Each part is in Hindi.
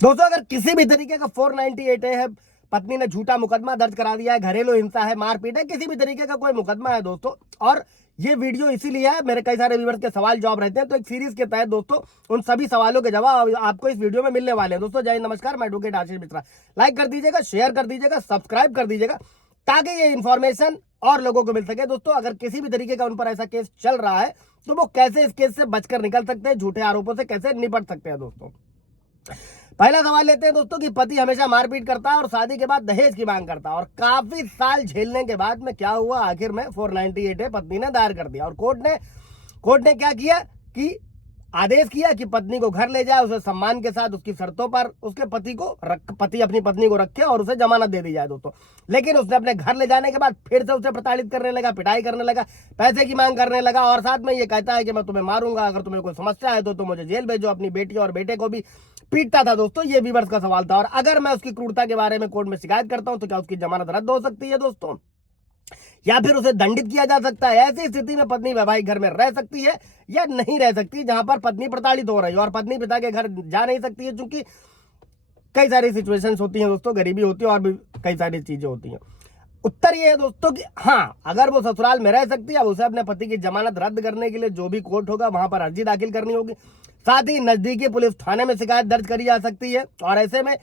दोस्तों अगर किसी भी तरीके का 498 है, पत्नी ने झूठा मुकदमा दर्ज करा दिया है, घरेलू हिंसा है, मारपीट है, किसी भी तरीके का कोई मुकदमा है दोस्तों, और ये वीडियो इसीलिए है, मेरे कई सारे व्यूअर्स के सवाल जवाब रहते हैं, तो एक सीरीज के तहत दोस्तों उन सभी सवालों के जवाब आपको इस वीडियो में मिलने वाले हैं। दोस्तों जय नमस्कार, मैं एडवोकेट आशीष मिश्रा। लाइक कर दीजिएगा, शेयर कर दीजिएगा, सब्सक्राइब कर दीजिएगा, ताकि ये इन्फॉर्मेशन और लोगों को मिल सके। दोस्तों अगर किसी भी तरीके का उन पर ऐसा केस चल रहा है तो वो कैसे इस केस से बचकर निकल सकते हैं, झूठे आरोपों से कैसे निपट सकते हैं। दोस्तों पहला सवाल लेते हैं दोस्तों कि पति हमेशा मारपीट करता है और शादी के बाद दहेज की मांग करता है, और काफी साल झेलने के बाद में क्या हुआ, आखिर में 498 है पत्नी ने दायर कर दिया, और कोर्ट ने क्या किया कि आदेश किया कि पत्नी को घर ले जाए, उसे सम्मान के साथ उसकी शर्तों पर उसके पति अपनी पत्नी को रखे और उसे जमानत दे दी जाए। दोस्तों लेकिन उसने अपने घर ले जाने के बाद फिर से उसे प्रताड़ित करने लगा, पिटाई करने लगा, पैसे की मांग करने लगा, और साथ में ये कहता है कि मैं तुम्हें मारूंगा, अगर तुम्हें कोई समस्या है तो तुम मुझे जेल भेजो। अपनी बेटी और बेटे को भी पीटता था। दोस्तों ये व्यूअर्स का सवाल था, और अगर मैं उसकी क्रूरता के बारे में कोर्ट में शिकायत करता हूं तो क्या उसकी जमानत रद्द हो सकती है दोस्तों, या फिर उसे दंडित किया जा सकता है? ऐसी स्थिति में पत्नी वैवाहिक घर में रह सकती है या नहीं रह सकती, जहां पर पत्नी प्रताड़ित हो रही है और पत्नी पिता के घर जा नहीं सकती है, क्योंकि कई सारी सिचुएशंस होती हैं दोस्तों, गरीबी होती है और भी कई सारी चीजें होती हैं। उत्तर ये है दोस्तों कि हाँ, अगर वो ससुराल में रह सकती है, उसे अपने पति की जमानत रद्द करने के लिए जो भी कोर्ट होगा वहां पर अर्जी दाखिल करनी होगी, साथ ही नजदीकी पुलिस थाने में शिकायत दर्ज करी जा सकती है, और ऐसे में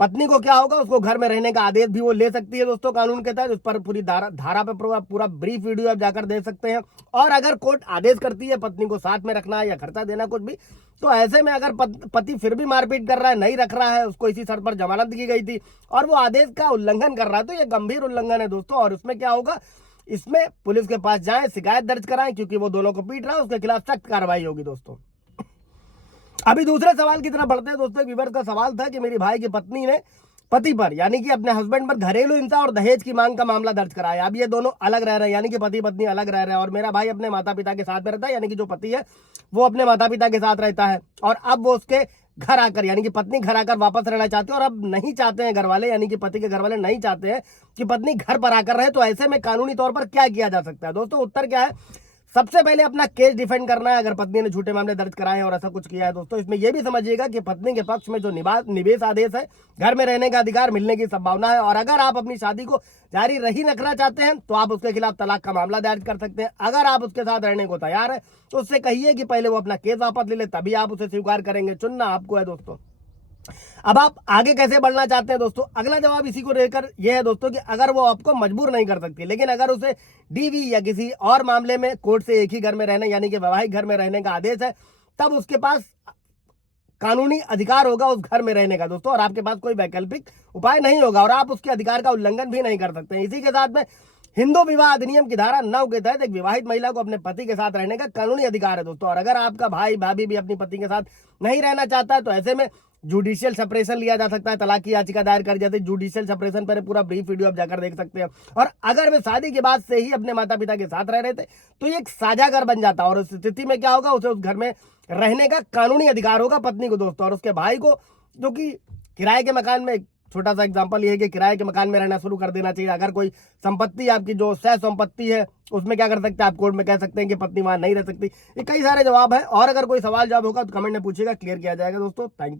पत्नी को क्या होगा, उसको घर में रहने का आदेश भी वो ले सकती है दोस्तों कानून के तहत। उस पर पूरी धारा पे पूरा ब्रीफ वीडियो आप जाकर देख सकते हैं। और अगर कोर्ट आदेश करती है पत्नी को साथ में रखना या खर्चा देना कुछ भी, तो ऐसे में अगर पति फिर भी मारपीट कर रहा है, नहीं रख रहा है, उसको इसी शर्त पर जमानत की गई थी और वो आदेश का उल्लंघन कर रहा है, तो ये गंभीर उल्लंघन है दोस्तों। और इसमें क्या होगा, इसमें पुलिस के पास जाए, शिकायत दर्ज कराएं, क्योंकि वो दोनों को पीट रहा है, उसके खिलाफ सख्त कार्रवाई होगी दोस्तों। अभी दूसरे सवाल की तरफ बढ़ते हैं दोस्तों। व्यूअर का सवाल था कि मेरी भाई की पत्नी ने पति पर यानी कि अपने हस्बैंड पर घरेलू हिंसा और दहेज की मांग का मामला दर्ज कराया। अब ये दोनों अलग रह रहे हैं, यानी कि पति पत्नी अलग रह रहे हैं, और मेरा भाई अपने माता पिता के साथ में रहता है, यानी कि जो पति है वो अपने माता पिता के साथ रहता है, और अब वो उसके घर आकर यानी कि पत्नी घर आकर वापस रहना चाहते हैं, और अब नहीं चाहते हैं घर वाले, यानी कि पति के घर वाले नहीं चाहते हैं कि पत्नी घर पर आकर रहे। तो ऐसे में कानूनी तौर पर क्या किया जा सकता है दोस्तों? उत्तर क्या है, सबसे पहले अपना केस डिफेंड करना है अगर पत्नी ने झूठे मामले दर्ज कराए और ऐसा कुछ किया है दोस्तों। इसमें यह भी समझिएगा कि पत्नी के पक्ष में जो निवेश आदेश है, घर में रहने का अधिकार मिलने की संभावना है, और अगर आप अपनी शादी को जारी नहीं रखना चाहते हैं तो आप उसके खिलाफ तलाक का मामला दर्ज कर सकते हैं। अगर आप उसके साथ रहने को तैयार है तो उससे कहिए कि पहले वो अपना केस वापस ले ले, तभी आप उसे स्वीकार करेंगे। चुनना आपको है दोस्तों। अब आप आगे कैसे बढ़ना चाहते हैं दोस्तों? अगला जवाब इसी को लेकर यह है दोस्तों कि अगर वो आपको मजबूर नहीं कर सकती, लेकिन अगर उसे डीवी या किसी और मामले में कोर्ट से एक ही घर में रहने यानी कि वैवाहिक घर में रहने का आदेश है, तब उसके पास कानूनी अधिकार होगा उस घर में रहने का दोस्तों, और आपके पास कोई वैकल्पिक उपाय नहीं होगा, और आप उसके अधिकार का उल्लंघन भी नहीं कर सकते। इसी के साथ में हिंदू विवाह अधिनियम की धारा 9 के तहत एक विवाहित महिला को अपने पति के साथ रहने का कानूनी अधिकार है दोस्तों। और अगर आपका भाई भाभी भी अपनी पति के साथ नहीं रहना चाहता है तो ऐसे में जुडिशियल सेपरेशन लिया जा सकता है, तलाक की याचिका दायर कर जाती है। जुडिशियल सेपरेशन पर पूरा ब्रीफ वीडियो आप जाकर देख सकते हैं। और अगर वे शादी के बाद से ही अपने माता पिता के साथ रह रहे थे तो ये एक साझा घर बन जाता, और उस स्थिति में क्या होगा, उसे उस घर में रहने का कानूनी अधिकार होगा पत्नी को दोस्तों, और उसके भाई को जो कि किराए के मकान में, छोटा सा एग्जांपल ये है कि किराए के मकान में रहना शुरू कर देना चाहिए। अगर कोई संपत्ति आपकी जो सह संपत्ति है उसमें क्या कर सकते हैं, आप कोर्ट में कह सकते हैं कि पत्नी वहां नहीं रह सकती। ये कई सारे जवाब है, और अगर कोई सवाल जवाब होगा तो कमेंट में पूछिएगा, क्लियर किया जाएगा दोस्तों। Thank you.